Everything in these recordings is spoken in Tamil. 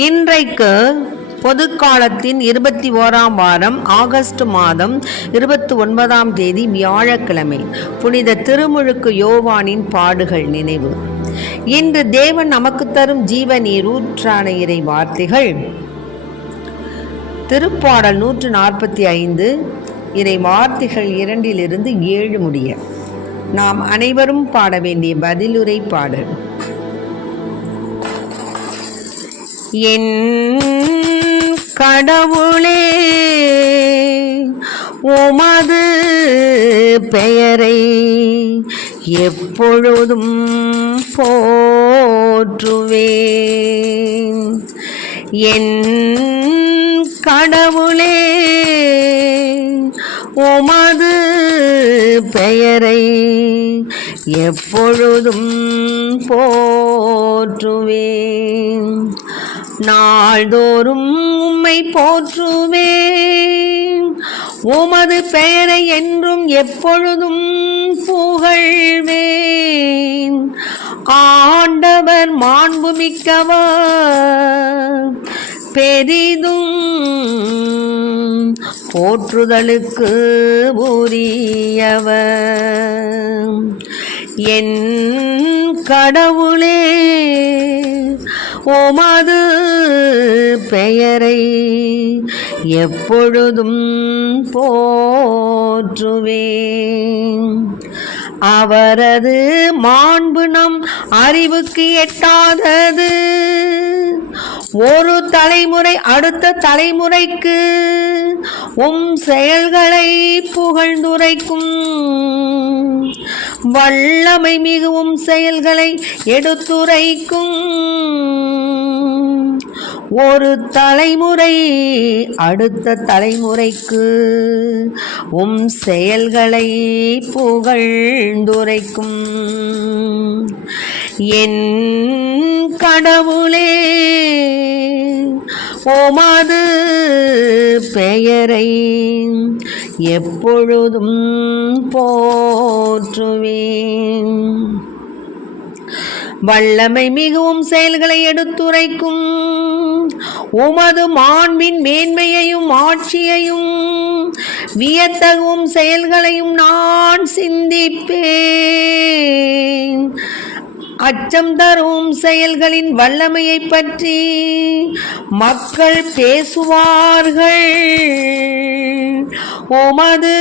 இன்றைக்கு பொதுக்காலத்தின் 21ஆம் வாரம் ஆகஸ்ட் மாதம் 29ஆம் தேதி வியாழக்கிழமை. புனித திருமுழுக்கு யோவானின் பாடுகள் நினைவு. இன்று தேவன் நமக்கு தரும் ஜீவ நீரூற்றான இறை வார்த்தைகள் திருப்பாடல் 145 இறை வார்த்தைகள் 2-7 முடிய. நாம் அனைவரும் பாட வேண்டிய பதிலுரை பாடல். என் கடவுளே, உமது பெயரை எப்பொழுதும் போற்றுவேன். என் கடவுளே, உமது பெயரை எப்பொழுதும் போற்றுவேன். நாள்தோறும் உம்மை போற்றுவேன். உமது பெயரை என்றும் எப்பொழுதும் புகழ்வேன். ஆண்டவர் மாண்புமிக்கவர், பெரிதும் போற்றுதலுக்கு உரியவர். என் கடவுளே, உமது பெயரை எப்பொழுதும் போற்றுவேன். அவரது மாண்பு நம் அறிவுக்கு எட்டாதது. ஒரு தலைமுறை அடுத்த தலைமுறைக்கு செயல்களை புகழ்ந்துரைக்கும். வல்லமை மிகவும் செயல்களை எடுத்துரைக்கும். ஒரு தலைமுறை அடுத்த தலைமுறைக்கு செயல்களை புகழ்ந்துரைக்கும். என் கடவுளே, உமது பெயரை எப்பொழுதும் போற்றுவேன். வல்லமை மிகவும் செயல்களை எடுத்துரைக்கும். உமது மாண்பின் மேன்மையையும் ஆட்சியையும் வியத்தகும் செயல்களையும் நான் சிந்திப்பேன். அச்சம் தரும் செயல்களின் வல்லமையை பற்றி மக்கள் பேசுவார்கள். உமது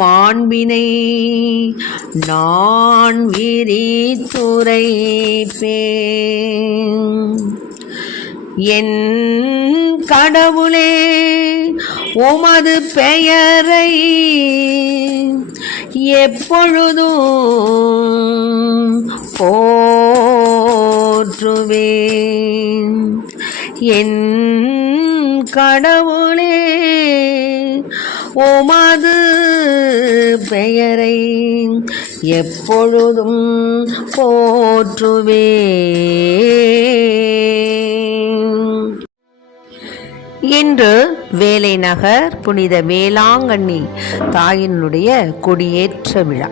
மாண்பினை நான் விரித்துரைப்பேன். என் கடவுளே, உமது பெயரை எப்பொழுதும் போற்றுவேன். என் கடவுளே, உமது பெயரை எப்பொழுதும் போற்றுவேன். இன்று வேலை நகர் புனித வேளாங்கண்ணி தாயினுடைய கொடியேற்ற விழா.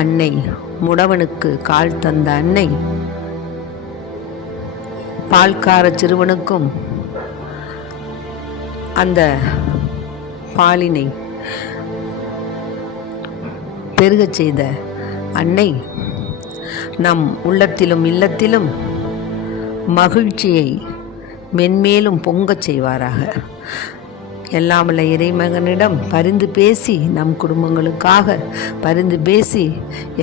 அன்னை முடவனுக்கு கால் தந்த அன்னை பால்கார சிறுவனுக்கும் அந்த பாலினை பெருகச் செய்த அன்னை நம் உள்ளத்திலும் இல்லத்திலும் மகிழ்ச்சியை மென்மேலும் பொங்கச் செய்வாராக. எல்லாமல்ல இறைமகனிடம் பரிந்து பேசி நம் குடும்பங்களுக்காக பரிந்து பேசி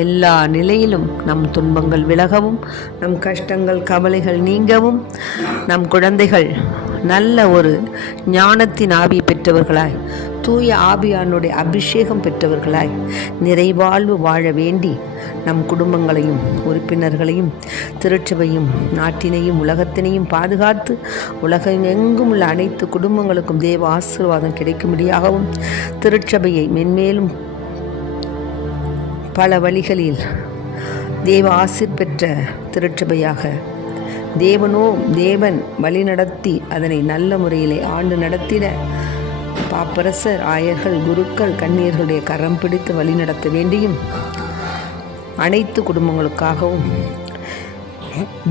எல்லா நிலையிலும் நம் துன்பங்கள் விலகவும், நம் கஷ்டங்கள் கவலைகள் நீங்கவும், நம் குழந்தைகள் நல்ல ஒரு ஞானத்தின் ஆவி பெற்றவர்களாய், தூய ஆவியானுடைய அபிஷேகம் பெற்றவர்களாய் நிறைவாழ்வு வாழ வேண்டி நம் குடும்பங்களையும் உறுப்பினர்களையும் திருச்சபையும் நாட்டினையும் உலகத்தினையும் பாதுகாத்து உலகெங்கும் உள்ள அனைத்து குடும்பங்களுக்கும் தேவ ஆசீர்வாதம் கிடைக்கும்படியாகவும், திருச்சபையை மென்மேலும் பல வழிகளில் தேவ ஆசீர் பெற்ற திருச்சபையாக தேவன் வழிநடத்தி அதனை நல்ல முறையிலே ஆண்டு நடத்திட பாப்பரசர், ஆயர்கள், குருக்கள், கன்னியர்களுடைய கரம் பிடித்து வழிநடத்த வேண்டியும், அனைத்து குடும்பங்களுக்காகவும்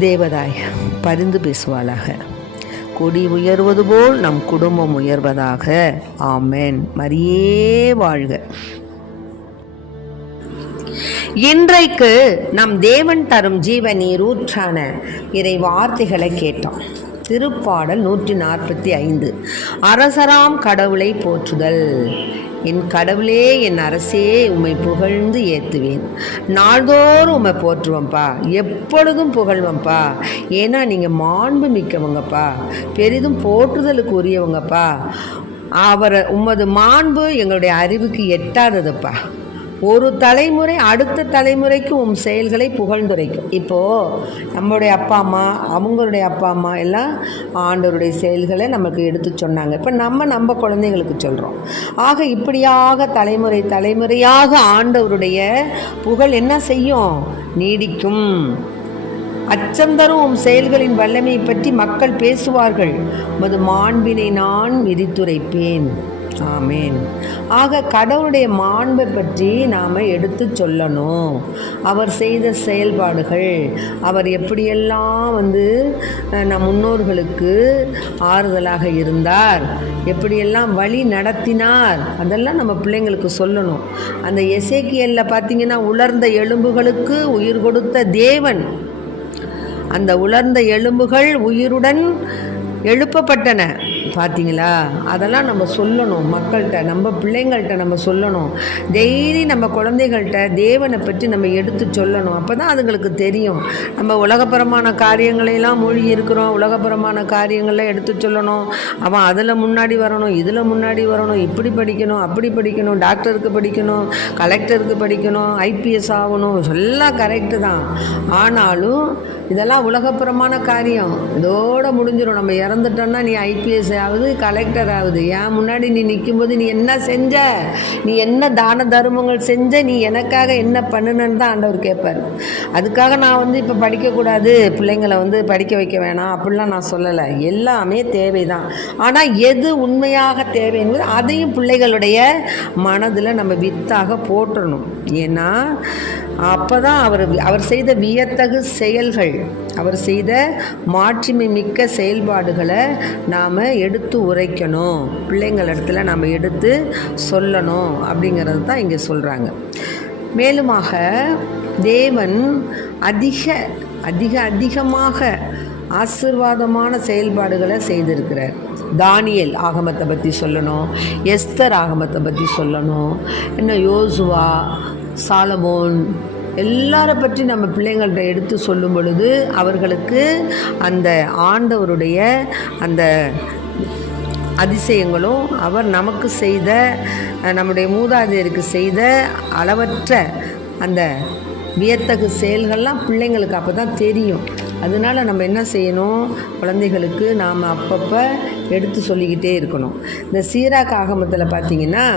தேவதாய் பரிந்து பேசுவாளாக. கொடி உயர்வது போல் நம் குடும்பம் உயர்வதாக. ஆமென். மரியே வாழ்க. இன்றைக்கு நம் தேவன் தரும் ஜீவ நீரூற்றான இறை வார்த்தைகளை கேட்டோம். திருப்பாடல் 145. அரசராம் கடவுளை போற்றுதல். என் கடவுளே, என் அரசே, உம்மை புகழ்ந்து ஏற்றுவேன். நாள்தோறும் உம்மை போற்றுவோம்ப்பா, எப்பொழுதும் புகழ்வோம்ப்பா. ஏன்னா நீங்கள் மாண்பு மிக்கவங்கப்பா, பெரிதும் போற்றுதலுக்கு உரியவங்கப்பா. உமது மாண்பு எங்களுடைய அறிவுக்கு எட்டாததுப்பா. ஒரு தலைமுறை அடுத்த தலைமுறைக்கு உம் செயல்களை புகழ்ந்துரைக்கும். இப்போது நம்மளுடைய அப்பா அம்மா, அவங்களுடைய அப்பா அம்மா எல்லாம் ஆண்டவருடைய செயல்களை நமக்கு எடுத்து சொன்னாங்க. இப்போ நம்ம குழந்தைங்களுக்கு சொல்கிறோம். ஆக இப்படியாக தலைமுறை தலைமுறையாக ஆண்டவருடைய புகழ் என்ன செய்யும்? நீடிக்கும். அச்சம் தரும் உம் செயல்களின் வல்லமையை பற்றி மக்கள் பேசுவார்கள். உமது மாண்பினை நான் விரித்துரைப்பேன். ஆமேன். ஆக கடவுளுடைய மாண்பை பற்றி நாம் எடுத்து சொல்லணும். அவர் செய்த செயல்பாடுகள், அவர் எப்படியெல்லாம் நம் முன்னோர்களுக்கு ஆறுதலாக இருந்தார், எப்படியெல்லாம் வழி நடத்தினார், அதெல்லாம் நம்ம பிள்ளைங்களுக்கு சொல்லணும். அந்த எசேக்கியேலில் பார்த்திங்கன்னா, உலர்ந்த எலும்புகளுக்கு உயிர் கொடுத்த தேவன், அந்த உலர்ந்த எலும்புகள் உயிருடன் எழுப்பப்பட்டன. பார்த்தீங்களா? அதெல்லாம் நம்ம சொல்லணும் மக்கள்கிட்ட, நம்ம பிள்ளைங்கள்கிட்ட நம்ம சொல்லணும். டெய்லி நம்ம குழந்தைகள்கிட்ட தேவனை பற்றி நம்ம எடுத்து சொல்லணும். அப்போ தான் அதுங்களுக்கு தெரியும். நம்ம உலகப்புறமான காரியங்களையெல்லாம் மூழ்கி இருக்கிறோம். உலகப்புறமான காரியங்கள்லாம் எடுத்து சொல்லணும். அவன் அதில் முன்னாடி வரணும், இதில் முன்னாடி வரணும், இப்படி படிக்கணும், அப்படி படிக்கணும், டாக்டருக்கு படிக்கணும், கலெக்டருக்கு படிக்கணும், ஐபிஎஸ் ஆகணும், எல்லாம் கரெக்டு தான். ஆனாலும் இதெல்லாம் உலகப்புறமான காரியம். இதோடு முடிஞ்சிடும். நம்ம இறந்துட்டோன்னா நீ ஐபிஎஸ் ஆகுது, கலெக்டர் ஆகுது. ஏன் முன்னாடி நீ நிற்கும்போது நீ என்ன செஞ்ச, நீ என்ன தான தர்மங்கள் செஞ்ச, நீ எனக்காக என்ன பண்ணுனன்னு தான் ஆண்டவர் கேட்பார். அதுக்காக நான் இப்போ படிக்கக்கூடாது, பிள்ளைங்களை படிக்க வைக்க வேணாம் அப்படிலாம் நான் சொல்லலை. எல்லாமே தேவை தான். ஆனால் எது உண்மையாக தேவை என்பது அதையும் பிள்ளைகளுடைய மனதில் நம்ம வித்தாக போற்றணும். ஏன்னா அப்போ தான் அவர் செய்த வியத்தகு செயல்கள், அவர் செய்த மாட்சிமை மிக்க செயல்பாடுகளை நாம் எடுத்து உரைக்கணும், பிள்ளைங்கள் இடத்துல நாம் எடுத்து சொல்லணும் அப்படிங்கிறது தான் இங்கே சொல்கிறாங்க. மேலுமாக தேவன் அதிகமாக ஆசீர்வாதமான செயல்பாடுகளை செய்திருக்கிறார். தானியேல் ஆகமத்தை பற்றி சொல்லணும், எஸ்தர் ஆகமத்தை பற்றி சொல்லணும், இன்னும் யோசுவா, சாலமோன், எல்லாரை பற்றி நம்ம பிள்ளைங்கள்ட்ட எடுத்து சொல்லும் பொழுது அவர்களுக்கு அந்த ஆண்டவருடைய அந்த அதிசயங்களும், அவர் நமக்கு செய்த, நம்முடைய மூதாதையருக்கு செய்த அளவற்ற அந்த வியத்தகு செயல்கள்லாம் பிள்ளைங்களுக்கு அப்போ தான் தெரியும். அதனால் நம்ம என்ன செய்யணும்? குழந்தைகளுக்கு நாம் அப்பப்போ எடுத்து சொல்லிக்கிட்டே இருக்கணும். இந்த சீராக் ஆகமத்தில் பார்த்திங்கன்னா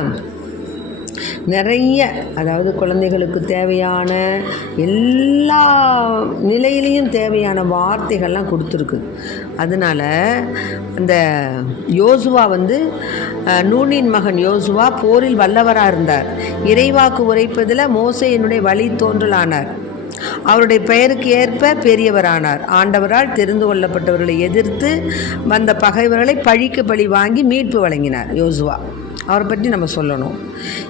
நிறைய, அதாவது குழந்தைகளுக்கு தேவையான எல்லா நிலையிலையும் தேவையான வார்த்தைகள்லாம் கொடுத்துருக்கு. அதனால் அந்த யோசுவா நூனின் மகன் யோசுவா போரில் வல்லவராக இருந்தார். இறைவாக்கு உரைப்பதில் மோசேயினுடைய வழி தோன்றலானார். அவருடைய பெயருக்கு ஏற்ப பெரியவரானார். ஆண்டவரால் தெரிந்து கொள்ளப்பட்டவர்களை எதிர்த்து வந்த பகைவர்களை பழிக்கு பழி வாங்கி மீட்பு வழங்கினார் யோசுவா. அவரை பற்றி நம்ம சொல்லணும்.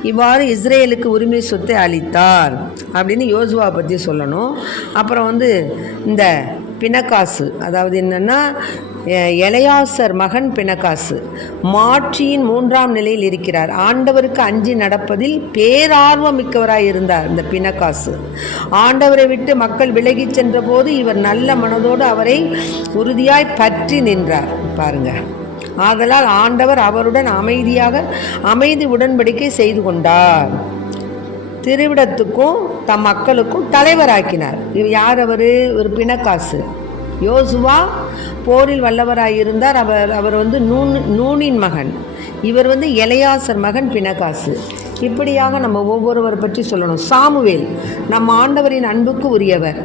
இவ்வாறு இஸ்ரேலுக்கு உரிமை சொத்தை அளித்தார் அப்படின்னு யோசுவா பற்றி சொல்லணும். அப்புறம் இந்த பினகாசு, அதாவது என்னென்னா எலையாசர் மகன் பினகாசு மாட்சியின் 3ஆம் நிலையில் இருக்கிறார். ஆண்டவருக்கு அஞ்சி நடப்பதில் பேரார்வம் மிக்கவராய் இருந்தார் இந்த பினகாசு. ஆண்டவரை விட்டு மக்கள் விலகி சென்ற போது இவர் நல்ல மனதோடு அவரை உறுதியாய் பற்றி நின்றார். பாருங்க, ஆதலால் ஆண்டவர் அவருடன் அமைதி உடன்படிக்கை செய்து கொண்டார். திருவிடத்துக்கும் தம் மக்களுக்கும் தலைவராக்கினார். யார் அவர்? ஒரு பினகாசு. யோசுவா போரில் வல்லவராயிருந்தார். அவர் நூனின் மகன். இவர் எலையாசர் மகன் பினகாசு. இப்படியாக நம்ம ஒவ்வொருவரை பற்றி சொல்லணும். சாமுவேல் நம் ஆண்டவரின் அன்புக்கு உரியவர்.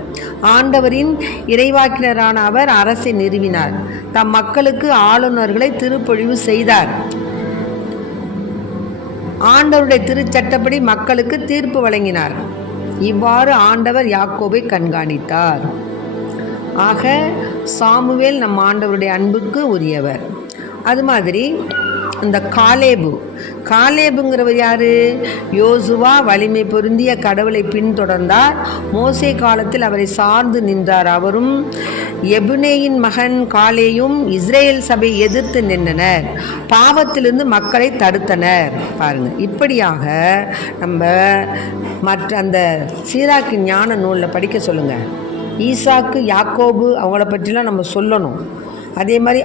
ஆண்டவரின் இறைவாக்கினரான அவர் அரசை நிறுவினார். தம் மக்களுக்கு ஆளுநர்களை திருப்பொழிவு செய்தார். ஆண்டவருடைய திருச்சட்டப்படி மக்களுக்கு தீர்ப்பு வழங்கினார். இவ்வாறு ஆண்டவர் யாக்கோபை கண்காணித்தார். ஆக சாமுவேல் நம் ஆண்டவருடைய அன்புக்கு உரியவர். அது மாதிரி இந்த காலேபுங்கிறவர் யாரு? யோசுவா வலிமை பொருந்திய கடவுளை பின்தொடர்ந்தார். மோசே காலத்தில் அவரை சார்ந்து நின்றார். அவரும் எபுனேயின் மகன் காலேயும் இஸ்ரேல் சபையை எதிர்த்து நின்றனர். பாவத்திலிருந்து மக்களை தடுத்தனர். பாருங்க, இப்படியாக நம்ம மற்ற அந்த சீராக்கின் ஞான நூலில் படிக்க சொல்லுங்க. ஈசாக்கு, யாக்கோபு அவங்கள பற்றிலாம் நம்ம சொல்லணும். அதே மாதிரி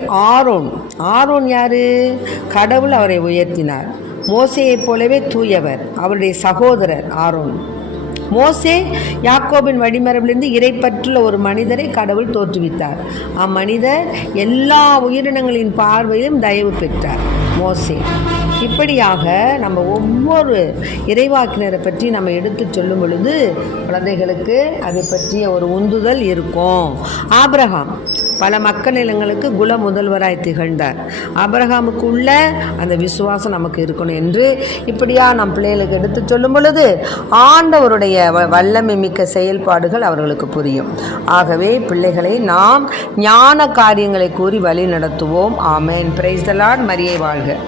ஆரோன் யாரு? கடவுள் அவரை உயர்த்தினார். மோசேயைப் போலவே தூயவர், அவருடைய சகோதரர் ஆரோன். மோசே யாக்கோபின் வழிமரபிலிருந்து இறைப்பற்றுள்ள ஒரு மனிதரை கடவுள் தோற்றுவித்தார். அம்மனிதர் எல்லா உயிரினங்களின் பார்வையிலும் தயவு பெற்றார், மோசே. இப்படியாக நம்ம ஒவ்வொரு இறைவாக்கினரை பற்றி நம்ம எடுத்து சொல்லும் பொழுது குழந்தைகளுக்கு அதை பற்றிய ஒரு உந்துதல் இருக்கும். ஆபிரகாம் பல மக்கள் நிலங்களுக்கு குல முதல்வராய் திகழ்ந்தார். ஆபிரகாமுக்கு உள்ள அந்த விசுவாசம் நமக்கு இருக்கணும் என்று இப்படியா நம் பிள்ளைகளுக்கு எடுத்து சொல்லும் பொழுது ஆண்டவருடைய வல்லமை மிக்க செயல்பாடுகள் அவர்களுக்கு புரியும். ஆகவே பிள்ளைகளை நாம் ஞான காரியங்களை கூறி வழி நடத்துவோம். ஆமென். Praise the lord. மரியே வாழ்க.